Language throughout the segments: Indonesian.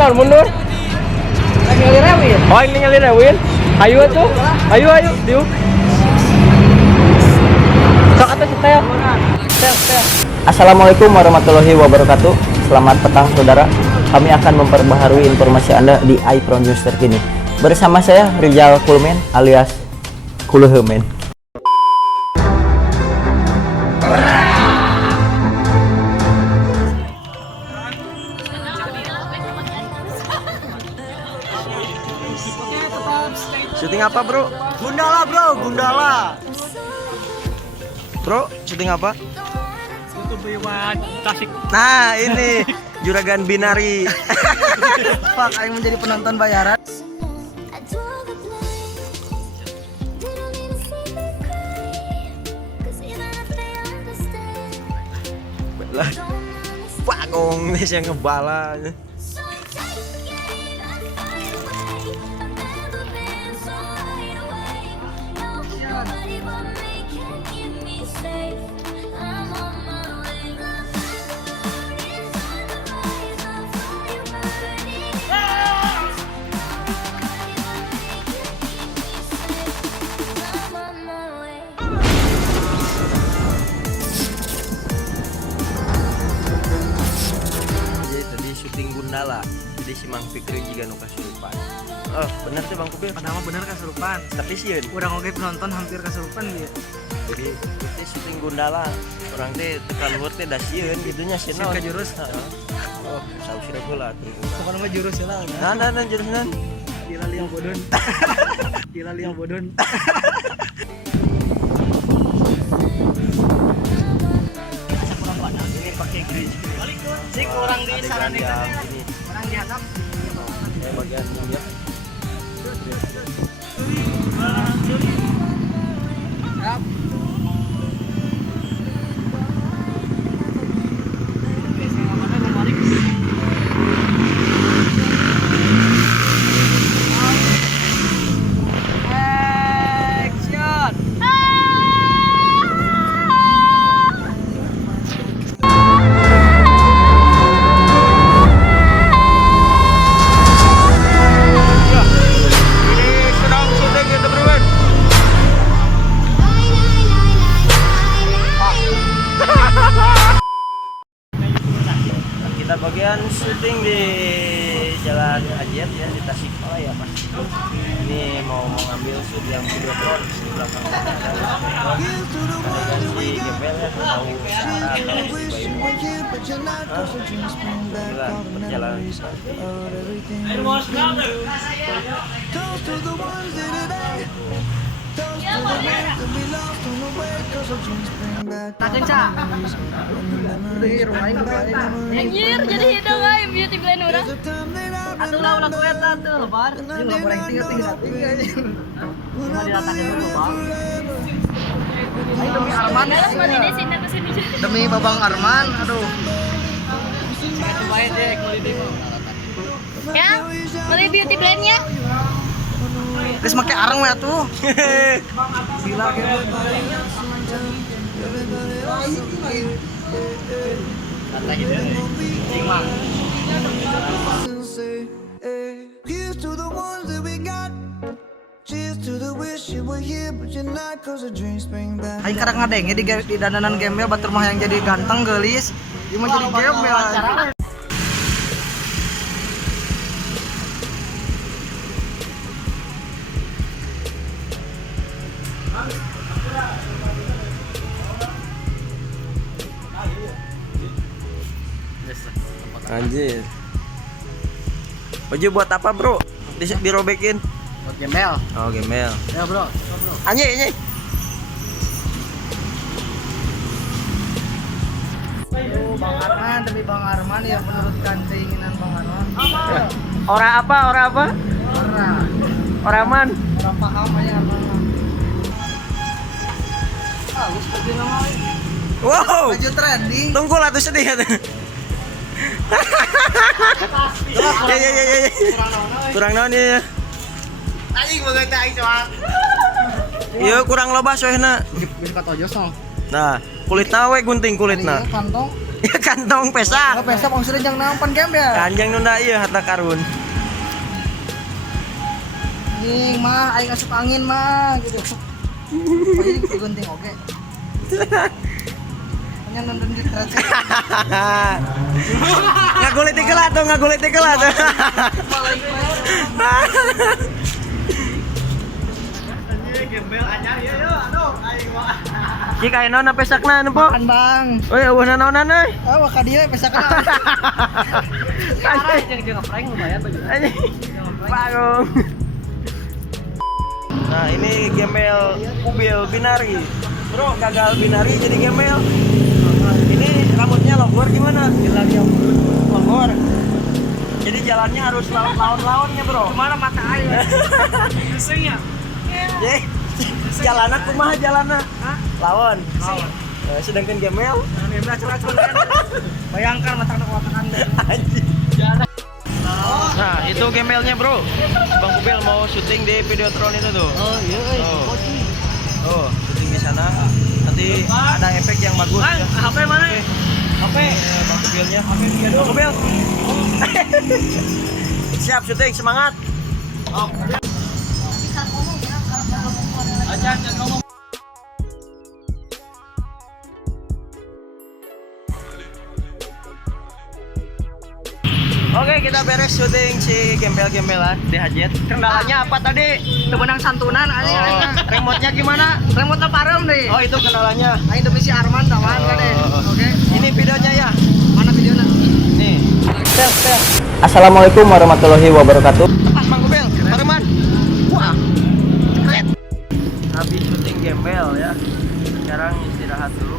Mundur, mundur. Oh, ini ngelirewin. Ayo tuh. Ayo, ayo, diu. Sok atuh setel. Setel. Assalamualaikum warahmatullahi wabarakatuh. Selamat petang saudara. Kami akan memperbaharui informasi Anda di iPro News terkini. Bersama saya Rizal Kulmen alias Kuluhemen. Syuting apa, Bro? Gundala, Bro, Gundala. Bro, syuting apa? Tasik. Nah, ini Juragan Binari. Pak, aing menjadi penonton bayaran. Pagong nih yang ngebala. Syuting Gundala, jadi si Mang Fikri juga nu kasurupan. Oh, bener tuh Bang Kubil. Padahal bener kasurupan. Tapi sieun. Urang oge penonton hampir kasurupan dia. Jadi itu syuting Gundala. Orang teh tekan luhur teh da sieun gitunya sieun. Sieun ka jurus. Heeh. Oh, saus sirah heula atuh. Pokona mah jurus heula. Nah, jurusan. Gila liang bodon. Gila liang bodon. Ini pakai green screen. Sik orang di sana nih. Ini Orang di atap. bagian ini ya. Siap. Action. Kita bagian syuting di Jalan Ajiat ya, di Tasikmalaya Mas. Ini mau mengambil shoot yang videotron di belakang sana ada videotron. Si Gebel ya, tahu Sarah atau si Bayu. Gila, perjalanan seperti Tajeng ca. Anjir, jadi hidung ay beauty blend orang. Atuh lah ulah kueta tuh lebar. Ini ulah goreng tinggi. Cuma diratakan dulu, Bang. Ayo demi Arman. Dalam mati deh sini ke sini. Demi Babang Arman, aduh. Itu baik deh kalau di Ya, beli beauty blendnya. Geus make areng we atuh. Gila gitu. Kata gitu deh. Cingmang. Here's to the ones that we got. Cheers to the wish you were here but you're not, 'cause the dreams bring back. Aing kadang ngadenge di dandanan gembel batur mah yang jadi ganteng geulis. Ieu mah jadi gembel. anjir. Baju buat apa, Bro? Dirobekin. Buat gembel. Oh, gembel. Ya, Bro. Anjir. Bang Arman demi Bang Arman ya menurutkan keinginan Bang Arman. Ora apa? Orang Oraman. paham aja Arman. Wis pergi nama. Wow. Baju trending. Tunggu lah tuh sedih. Ya. Kurang naon ya. Anjing boga teh aing coba. Iya, kurang loba soehna. Bisa katojo song. Nah, kulitna we gunting kulitna. Kantong Ya kantong pesak. Pesa maksudnya yang nampan game ya. Kanjang nunda ieu harta karun. Nih mah aing asup angin mah gitu. Paling digunting oke. Hanya nonton di kereta. Ngagulit dikelat tuh, ngagulit dikelat. Cik aya naon pesakna nu po? Kan bang. Euy eueuhna naonan euy. Ah wah ka dieu pesa kana. Anjing. Jeung ngeprank lumayan baju. Bagong. Nah, ini gembel kubil binari. Bro, gagal binari jadi gembel. Ini rambutnya logor gimana? Jalannya logor. Jadi jalannya harus lawan-lawannya, Bro. Kemana mata air? Pusing ya? Ye. Jalanna kumaha jalanna? Lawan. Sedangkan gembel Gembel acur-acur kan. Bayangkan matangna kuatakan. anjing. Nah, itu gembelnya, Bro. Bang Kubil mau syuting di Videotron itu tuh. Oh iya Oh. Oh, syuting di sana. Nanti ada efek yang bagus ya. HP mana? Oke. HP. Bang Kubilnya. Bang Kubil. Siap syuting, semangat. Jangan ngomong. Oke, kita beres syuting si gembel-gembelan di Hajet. Kendalanya apa tadi? Temenang santunan aja. Oh, remote-nya gimana? Remote parem deh. Oh, itu kendalanya. Aing demi si Arman tawan kan deh. Oke. Ini videonya ya. Mana videonya? Nih. Tel. Assalamualaikum warahmatullahi wabarakatuh. Tepat Bang Kubil, Pareman. Wah. Keren. Habis syuting gembel ya. Sekarang istirahat dulu.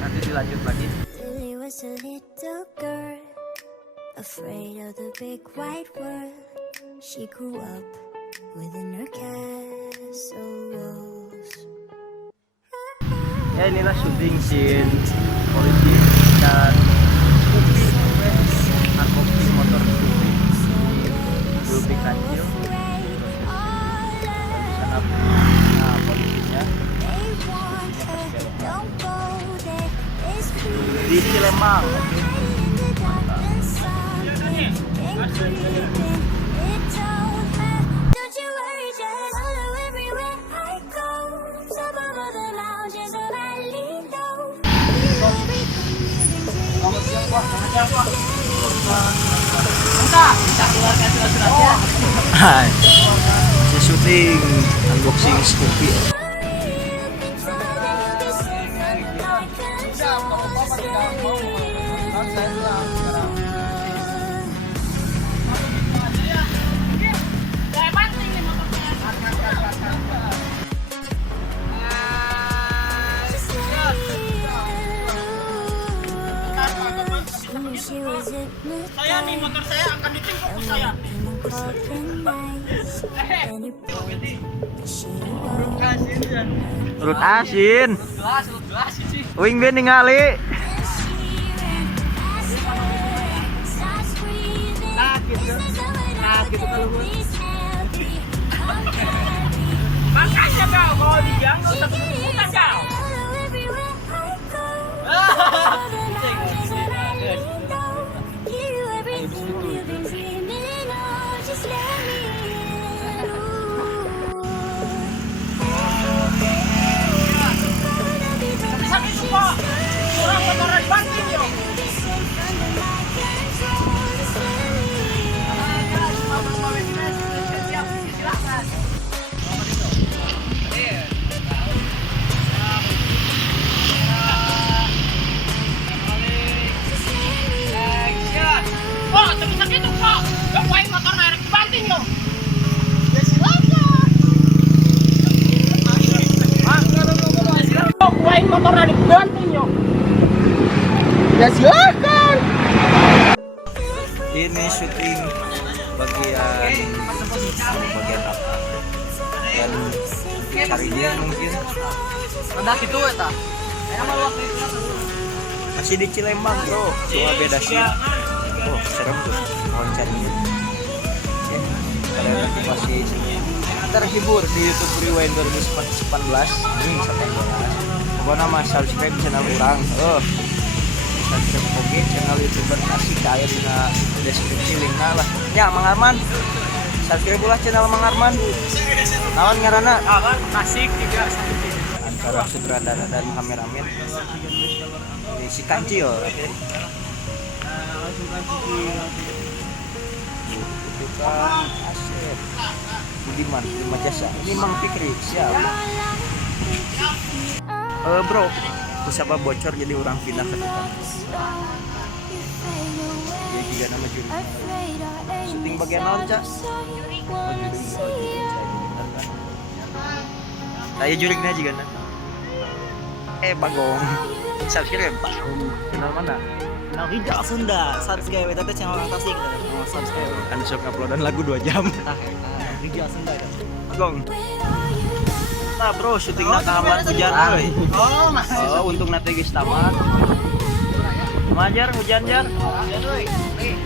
Nanti dilanjut lagi. Lily was a little girl, afraid of the big white world. She grew up within her castle walls. Ya inilah syuting scene polisi dan narkotik motor Scoopy Scoopy kancil. Di sana polisinya Don't go there, it's creepy. di Cilembang. Don't you worry, just follow everywhere I go. Top of all the lounges of Alito. Hai, masih syuting unboxing Scoopy. Saya nih motor saya akan ditimpuk saya. Urut asin. Wing ben ningali. Makanya kau kalau dijang enggak usah bukan kau. Orang motoran banting yo. Oh, tapi itu kok. Gak main motor merek banting yo. Ya silakan. Main motor merek banting yo. Ya silakan. Ini syuting bagian apa? Dan cari dia mungkin Ada gitu eta. masih di Cilembang, Bro. Cuma beda scene. Oh, serem tuh wawancaranya. Ya, kalian nanti masih terhibur di YouTube Rewind 2019. Ini 18. Pokoknya mas subscribe channel orang. Oh, subscribe oge channel YouTuber Tasik aya dina deskripsi linkna lah. Ya Mang Arman. Subscribe ulah channel Mang Arman. Naon ngaranna? Tasik juga Antara sutradara dan kameramen. Ini si Kancil. Tukang Asep. Budiman, Lima Jasa. Ini Mang Fikri, siap. Bro, kusaba bocor jadi orang pindah ke tukang. Dia juga nama juri. Syuting bagian naon, Cak? Oh, juri. Saya jurignya juga nah. Bagong. Subscribe, Bagong. Channel mana? Nah, Rijal Sunda, subscribe itu channel orang Tasik. Subscribe. Kan sok uploadan lagu 2 jam. Rijal Sunda itu. Bagong. Nah bro, syutingnya kehambat hujan euy. Oh, untung nanti geus tamat. Majar hujan jar. Ih,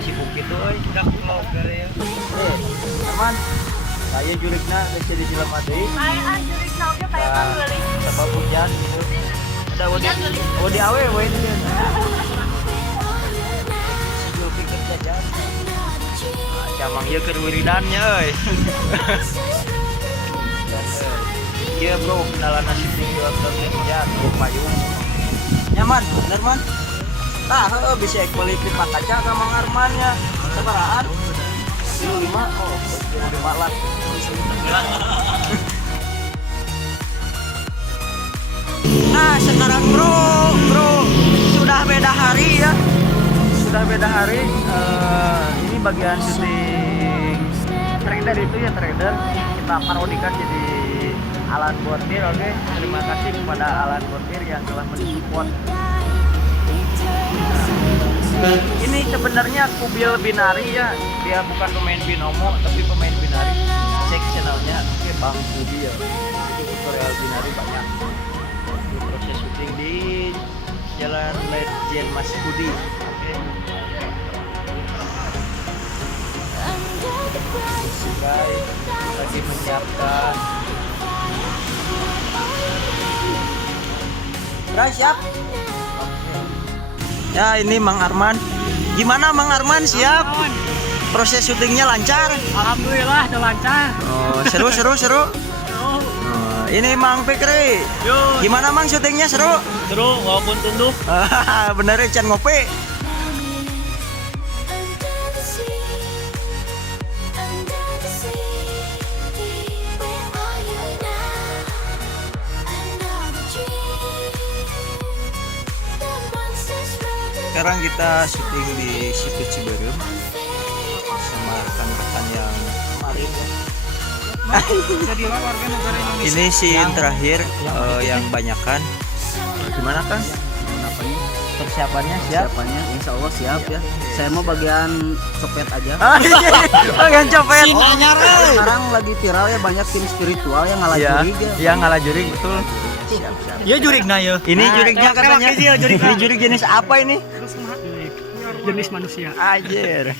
sibuk gitu euy. Udah vlogger ya. Aman. Saya jurigna geus jadi jelema deui. Jurik naoge kayak kan geuling. Sebab hujan gitu. Ada odi awewe ini. Sijul pikir jajan. Camang ieu keur wiridannya euy. Iya bro, kenalan syuting di waktu ya, payung. Nyaman, bener man. Tah, bisa quality pak kaca ke Mang Arman ya. Seberaan? 5 oh, 5 lah. Nah, sekarang bro, sudah beda hari ya. Sudah beda hari. Ini bagian syuting trader itu ya trader. Kita parodikan jadi Alan Bordir, oke. Terima kasih kepada Alan Bordir yang telah mensupport. Ini sebenarnya Kubil Binari ya, dia bukan pemain binomo tapi pemain binari. Cek channelnya, oke Bang Kubil. Itu tutorial binari banyak. Ini proses syuting di Jalan Ledjen Mas Budi, oke. Guys, lagi menyiapkan. Rai siap? Ya ini Mang Arman. Gimana Mang Arman siap? Proses syutingnya lancar? Alhamdulillah udah lancar. Oh, seru. Oh, ini Mang Fikri. Gimana Mang syutingnya seru? Seru walaupun tunduk. Bener Can ngopi. Under the sea, under the sea, where are you now? Another dream. The monsters running. Sekarang kita syuting di situ Ciberem sama rekan-rekan yang kemarin ya. Ini scene terakhir yang banyakan. Gimana Kang? Persiapannya siap? Persiapannya insya Allah siap ya. Saya mau bagian copet aja. Bagian copet. Sekarang lagi viral ya, banyak tim spiritual yang ngalah jurig ya. Iya ngalah jurig betul. Siap. Ya jurigna ya. Ini jurignya katanya. Ini jurig jenis apa ini? Jenis manusia. Anjir.